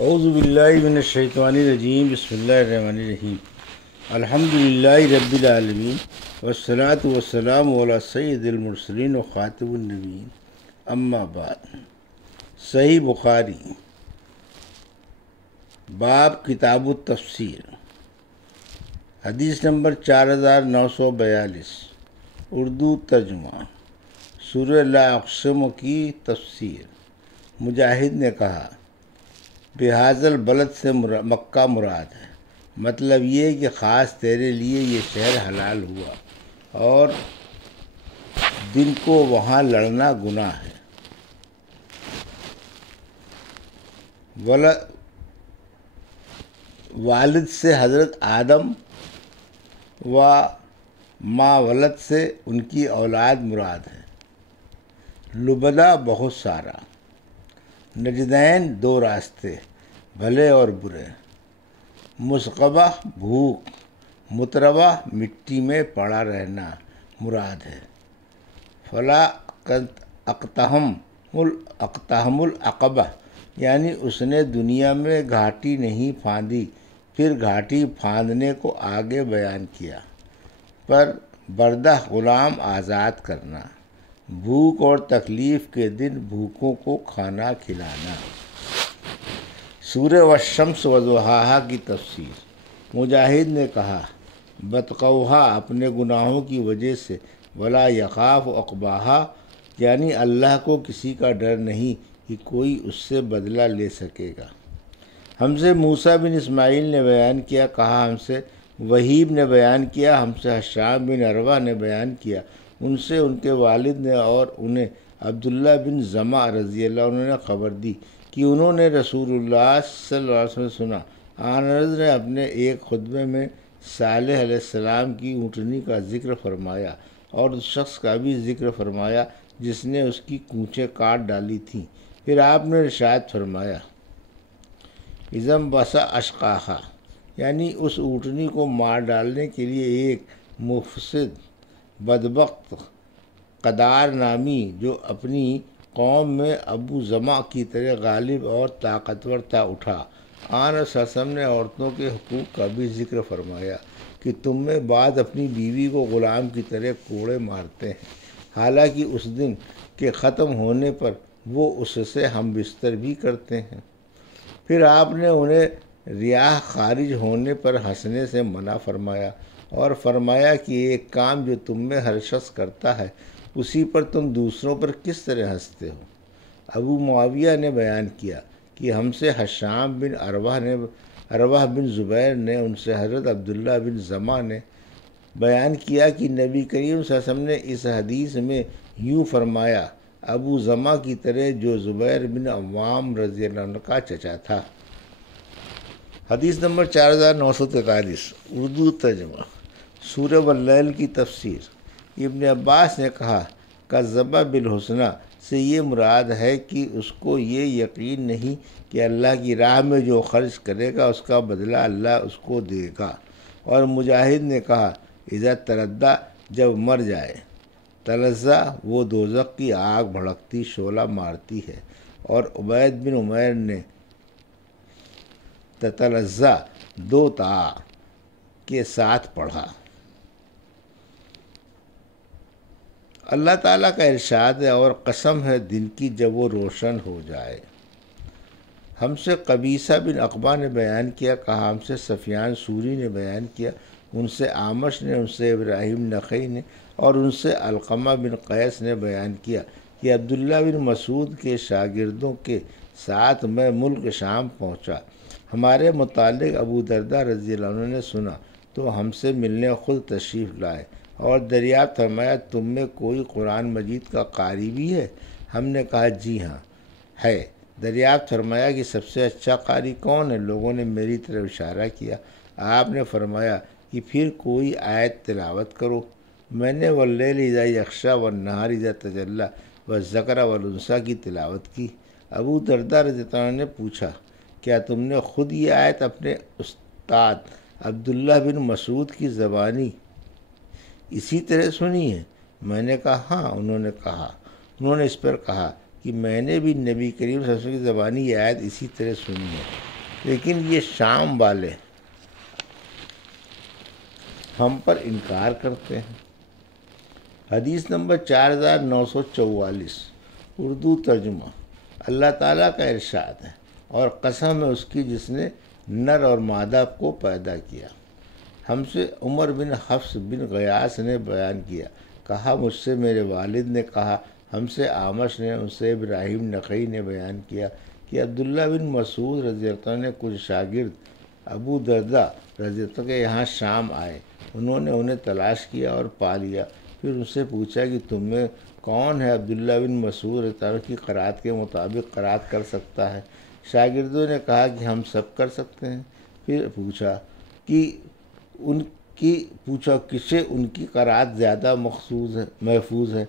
اعوذ باللہ من الشیطان الرجیم، بسم اللہ الرحمن الرحیم۔ الحمد للہ رب العالمین والصلاة والسلام علی سید المرسلین و خاتم النبیین، اما بعد۔ صحیح بخاری، باب کتاب التفسیر، حدیث نمبر 4942، اردو ترجمہ۔ سورہ لا اقسم کی تفسیر۔ مجاہد نے کہا، بحاظ البلد سے مکہ مراد ہے، مطلب یہ کہ خاص تیرے لیے یہ شہر حلال ہوا اور دن کو وہاں لڑنا گناہ ہے۔ والد سے حضرت آدم و ما ولد سے ان کی اولاد مراد ہے۔ لبدہ بہت سارا، نجدین دو راستے، بھلے اور برے۔ مسغبہ بھوک، متربہ مٹی میں پڑا رہنا مراد ہے۔ فلا اقتحم العقبہ، یعنی اس نے دنیا میں گھاٹی نہیں پھاندی، پھر گھاٹی پھاندنے کو آگے بیان کیا۔ پر بردہ غلام آزاد کرنا، بھوک اور تکلیف کے دن بھوکوں کو کھانا کھلانا۔ سورہ والشمس وضحاہا کی تفسیر۔ مجاہد نے کہا، بتقواہا اپنے گناہوں کی وجہ سے، ولا یخاف عقباہا، یعنی اللہ کو کسی کا ڈر نہیں کہ کوئی اس سے بدلہ لے سکے گا۔ ہم سے موسیٰ بن اسماعیل نے بیان کیا، کہا ہم سے وہیب نے بیان کیا، ہم سے حشام بن عروہ نے بیان کیا، ان سے ان کے والد نے، اور انہیں عبداللہ بن زمع رضی اللہ عنہ نے خبر دی کہ انہوں نے رسول اللہ صلی اللہ علیہ وسلم سنا۔ آنرز نے اپنے ایک خطبے میں صالح علیہ السلام کی اونٹنی کا ذکر فرمایا اور اس شخص کا بھی ذکر فرمایا جس نے اس کی کونچیں کاٹ ڈالی تھیں۔ پھر آپ نے ارشاد فرمایا، اذم بسا اشقاہا، یعنی اس اونٹنی کو مار ڈالنے کے لیے ایک مفسد بدبخت قدار نامی جو اپنی قوم میں ابو زمع کی طرح غالب اور طاقتور تھا اٹھا۔ آنس حسن نے عورتوں کے حقوق کا بھی ذکر فرمایا کہ تم میں بعض اپنی بیوی کو غلام کی طرح کوڑے مارتے ہیں، حالانکہ اس دن کے ختم ہونے پر وہ اس سے ہم بستر بھی کرتے ہیں۔ پھر آپ نے انہیں ریاح خارج ہونے پر ہنسنے سے منع فرمایا اور فرمایا کہ ایک کام جو تم میں ہر شخص کرتا ہے اسی پر تم دوسروں پر کس طرح ہنستے ہو۔ ابو معاویہ نے بیان کیا کہ ہم سے حشام بن عروہ بن زبیر نے، ان سے حضرت عبداللہ بن زمع نے بیان کیا کہ نبی کریم صلی اللہ علیہ وسلم نے اس حدیث میں یوں فرمایا، ابو زمع کی طرح جو زبیر بن عوام رضی اللہ عنہ کا چچا تھا۔ حدیث نمبر 4943، اردو ترجمہ۔ سورہ واللیل کی تفسیر۔ ابن عباس نے کہا، کذب بالحسنی سے یہ مراد ہے کہ اس کو یہ یقین نہیں کہ اللہ کی راہ میں جو خرچ کرے گا اس کا بدلہ اللہ اس کو دے گا۔ اور مجاہد نے کہا، اذا تردہ، جب مر جائے، تلظہ، وہ دوزخ کی آگ بھڑکتی شعلہ مارتی ہے۔ اور عبید بن عمیر نے تتلظہ دو تا کے ساتھ پڑھا۔ اللہ تعالیٰ کا ارشاد ہے، اور قسم ہے دن کی جب وہ روشن ہو جائے۔ ہم سے قبیصہ بن عقبہ نے بیان کیا، کہا ہم سے سفیان سوری نے بیان کیا، ان سے اعمش نے، ان سے ابراہیم نخعی نے، اور ان سے علقمہ بن قیس نے بیان کیا کہ عبداللہ بن مسعود کے شاگردوں کے ساتھ میں ملک شام پہنچا۔ ہمارے متعلق ابو درداء رضی اللہ عنہ نے سنا تو ہم سے ملنے خود تشریف لائے اور دریافت فرمایا، تم میں کوئی قرآن مجید کا قاری بھی ہے؟ ہم نے کہا، جی ہاں ہے۔ دریافت فرمایا کہ سب سے اچھا قاری کون ہے؟ لوگوں نے میری طرف اشارہ کیا۔ آپ نے فرمایا کہ پھر کوئی آیت تلاوت کرو۔ میں نے واللیل اذا یغشی والنہار اذا تجلی والذکر والانثی کی تلاوت کی۔ ابو درداء رضی اللہ عنہ نے پوچھا، کیا تم نے خود یہ آیت اپنے استاد عبداللہ بن مسعود کی زبانی اسی طرح سنی ہے؟ میں نے کہا، ہاں۔ انہوں نے اس پر کہا کہ میں نے بھی نبی کریم صلی اللہ علیہ وسلم کی زبانی یہ آیت اسی طرح سنی ہے۔ لیکن یہ شام والے ہم پر انکار کرتے ہیں۔ حدیث نمبر 4944، اردو ترجمہ۔ اللہ تعالیٰ کا ارشاد ہے، اور قسم ہے اس کی جس نے نر اور مادہ کو پیدا کیا۔ ہم سے عمر بن حفص بن غیاث نے بیان کیا، کہا مجھ سے میرے والد نے کہا، ہم سے اعمش نے، ان سے ابراہیم نخعی نے بیان کیا کہ عبداللہ بن مسعود رضی اللہ عنہ نے کچھ شاگرد ابو درداء رضی اللہ عنہ کے یہاں شام آئے۔ انہوں نے انہیں تلاش کیا اور پا لیا، پھر ان سے پوچھا کہ تم میں کون ہے عبداللہ بن مسعود رضی اللہ عنہ کی قرات کے مطابق قرات کر سکتا ہے؟ شاگردوں نے کہا کہ ہم سب کر سکتے ہیں۔ پھر پوچھا کسے ان کی قرات زیادہ محفوظ ہے؟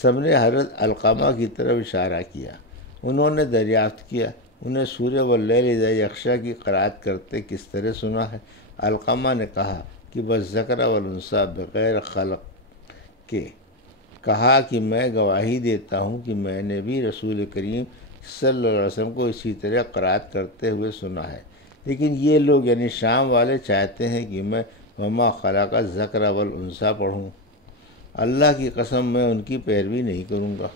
سب نے حضرت علقمہ کی طرف اشارہ کیا۔ انہوں نے دریافت کیا انہیں سورہ واللیل اذا یغشی کی قرات کرتے کس طرح سنا ہے؟ علقمہ نے کہا کہ والذکر والانثی بغیر خلق کے۔ کہا کہ میں گواہی دیتا ہوں کہ میں نے بھی رسول کریم صلی اللہ علیہ وسلم کو اسی طرح قرات کرتے ہوئے سنا ہے، لیکن یہ لوگ یعنی شام والے چاہتے ہیں کہ میں وما خلق الذکر والانثی پڑھوں۔ اللہ کی قسم میں ان کی پیروی نہیں کروں گا۔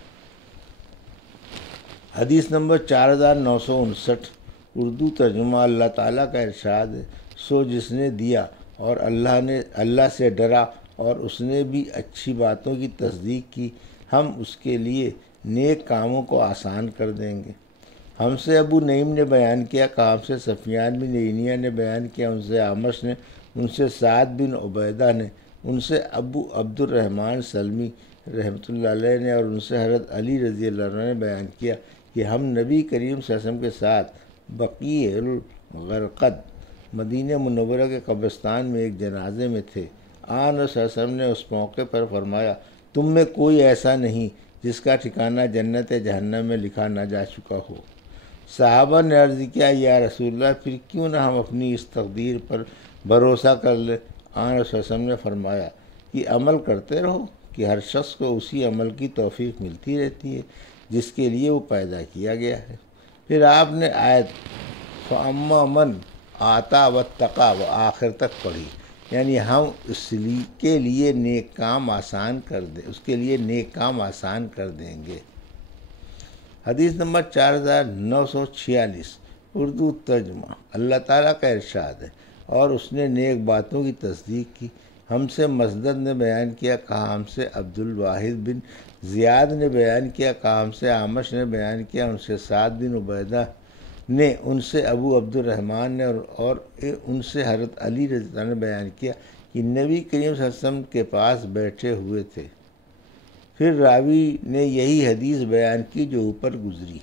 حدیث نمبر 4959، اردو ترجمہ۔ اللہ تعالیٰ کا ارشاد ہے، سو جس نے دیا اور اللہ سے ڈرا اور اس نے بھی اچھی باتوں کی تصدیق کی، ہم اس کے لیے نیک کاموں کو آسان کر دیں گے۔ ہم سے ابو نعیم نے بیان کیا، کہا ہم سے سفیان بن عینیہ نے بیان کیا، ان سے اعمش نے، ان سے سعد بن عبیدہ نے، ان سے ابو عبد الرحمن سلمی رحمۃ اللہ علیہ نے، اور ان سے حضرت علی رضی اللہ عنہ نے بیان کیا کہ ہم نبی کریم صلی اللہ علیہ وسلم کے ساتھ بقیع الغرقد مدینہ منورہ کے قبرستان میں ایک جنازے میں تھے۔ آن صلی اللہ علیہ وسلم نے اس موقع پر فرمایا، تم میں کوئی ایسا نہیں جس کا ٹھکانہ جنت یا جہنم میں لکھا نہ جا چکا ہو۔ صحابہ نے عرض کیا، یا رسول اللہ، پھر کیوں نہ ہم اپنی اس تقدیر پر بھروسہ کر لیں؟ آن صلی اللہ علیہ وسلم نے فرمایا کہ عمل کرتے رہو کہ ہر شخص کو اسی عمل کی توفیق ملتی رہتی ہے جس کے لیے وہ پیدا کیا گیا ہے۔ پھر آپ نے آیت فَأَمَّا مَنْ آتا واتقى وہ آخر تک پڑھی، یعنی ہم اس کے لیے نیک کام آسان کر دیں گے۔ حدیث نمبر 4946، اردو ترجمہ۔ اللہ تعالیٰ کا ارشاد ہے، اور اس نے نیک باتوں کی تصدیق کی۔ ہم سے مسدد نے بیان کیا، کہا ہم سے عبد الواحد بن زیاد نے بیان کیا، کہا ہم سے اعمش نے بیان کیا، ان سے سعد بن عبیدہ نے، ان سے ابو عبد الرحمن نے، اور ان سے حضرت علی رضی اللہ عنہ نے بیان کیا کہ نبی کریم صلی اللہ علیہ وسلم کے پاس بیٹھے ہوئے تھے۔ پھر راوی نے یہی حدیث بیان کی جو اوپر گزری۔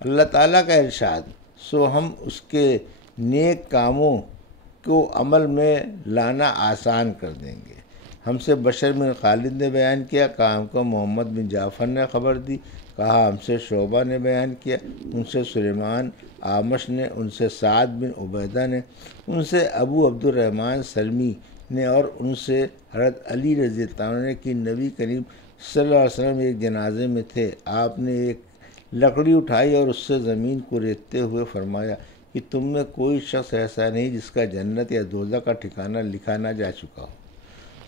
اللہ تعالیٰ کا ارشاد، سو ہم اس کے نیک کاموں کو عمل میں لانا آسان کر دیں گے۔ ہم سے بشر بن خالد نے بیان کیا، کہا ہم کو محمد بن جعفر نے خبر دی، کہا ہم سے شعبہ نے بیان کیا، ان سے سلیمان اعمش نے، ان سے سعد بن عبیدہ نے، ان سے ابو عبد الرحمن سلمی نے، اور ان سے حضرت علی رضی اللہ عنہ نے کہ نبی کریم صلی اللہ علیہ وسلم ایک جنازے میں تھے۔ آپ نے ایک لکڑی اٹھائی اور اس سے زمین کو ریتتے ہوئے فرمایا کہ تم میں کوئی شخص ایسا نہیں جس کا جنت یا دوزخ کا ٹھکانہ لکھا نہ جا چکا ہو۔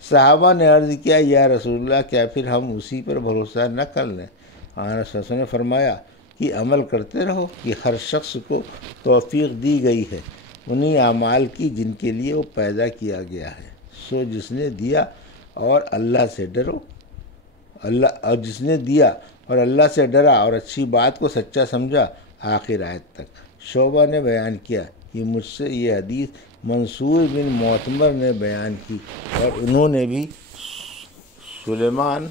صحابہ نے عرض کیا، یا رسول اللہ، کیا پھر ہم اسی پر بھروسہ نہ کر لیں؟ آن صلی اللہ علیہ وسلم نے فرمایا کہ عمل کرتے رہو کہ ہر شخص کو توفیق دی گئی ہے انہی اعمال کی جن کے لیے وہ پیدا کیا گیا ہے۔ سو جس نے دیا اور اللہ سے ڈرو، جس نے دیا اور اللہ سے ڈرا اور اچھی بات کو سچا سمجھا، آخر آیت تک۔ شعبہ نے بیان کیا کہ مجھ سے یہ حدیث منصور بن معتمر نے بیان کی، اور انہوں نے بھی سلیمان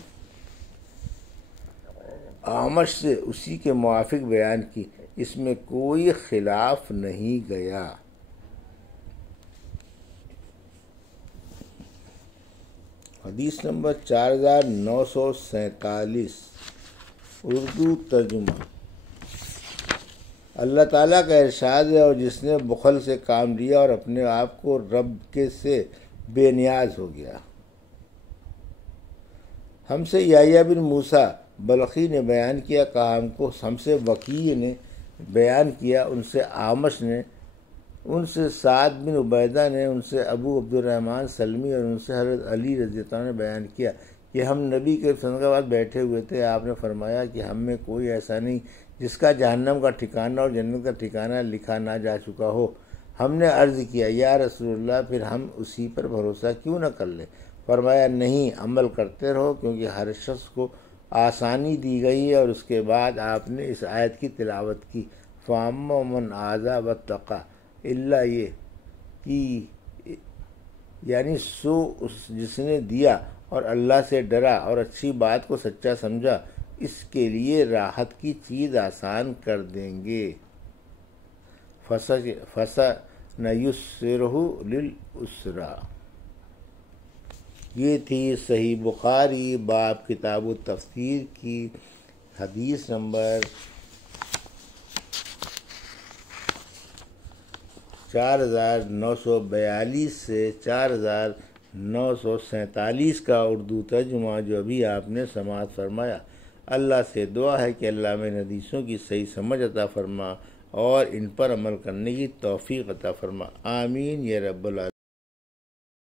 اعمش سے اسی کے موافق بیان کی، اس میں کوئی خلاف نہیں گیا۔ حدیث نمبر 4947، اردو ترجمہ۔ اللہ تعالیٰ کا ارشاد ہے، اور جس نے بخل سے کام لیا اور اپنے آپ کو رب کے سے بے نیاز ہو گیا۔ ہم سے یحییٰ بن موسیٰ بلخی نے بیان کیا، کہا ہم سے وکیع نے، بیان کیا، ان سے آمش نے، ان سے سعد بن عبیدہ نے، ان سے ابو عبد الرحمن سلمی اور ان سے حضرت علی رضی اللہ عنہ نے بیان کیا کہ ہم نبی کے صلی اللہ علیہ وسلم بیٹھے ہوئے تھے، آپ نے فرمایا کہ ہم میں کوئی ایسا نہیں جس کا جہنم کا ٹھکانہ اور جنت کا ٹھکانہ لکھا نہ جا چکا ہو۔ ہم نے عرض کیا یا رسول اللہ پھر ہم اسی پر بھروسہ کیوں نہ کر لیں؟ فرمایا نہیں، عمل کرتے رہو کیونکہ ہر شخص کو آسانی دی گئی ہے۔ اور اس کے بعد آپ نے اس آیت کی تلاوت کی، فَأَمَّا مَنْ آذَى وَاتَّقَى، اللہ یہ کہ یعنی جس نے دیا اور اللہ سے ڈرا اور اچھی بات کو سچا سمجھا، اس کے لیے راحت کی چیز آسان کر دیں گے۔ فَسَنَيَسِّرُهُ لِلْعُسْرَىٰ۔ یہ تھی صحیح بخاری باب کتاب التفسیر کی حدیث نمبر 4942 سے 4947 کا اردو ترجمہ جو ابھی آپ نے سماعت فرمایا۔ اللہ سے دعا ہے کہ اللہ میں حدیثوں کی صحیح سمجھ عطا فرما اور ان پر عمل کرنے کی توفیق عطا فرما، آمین یا رب العالمین۔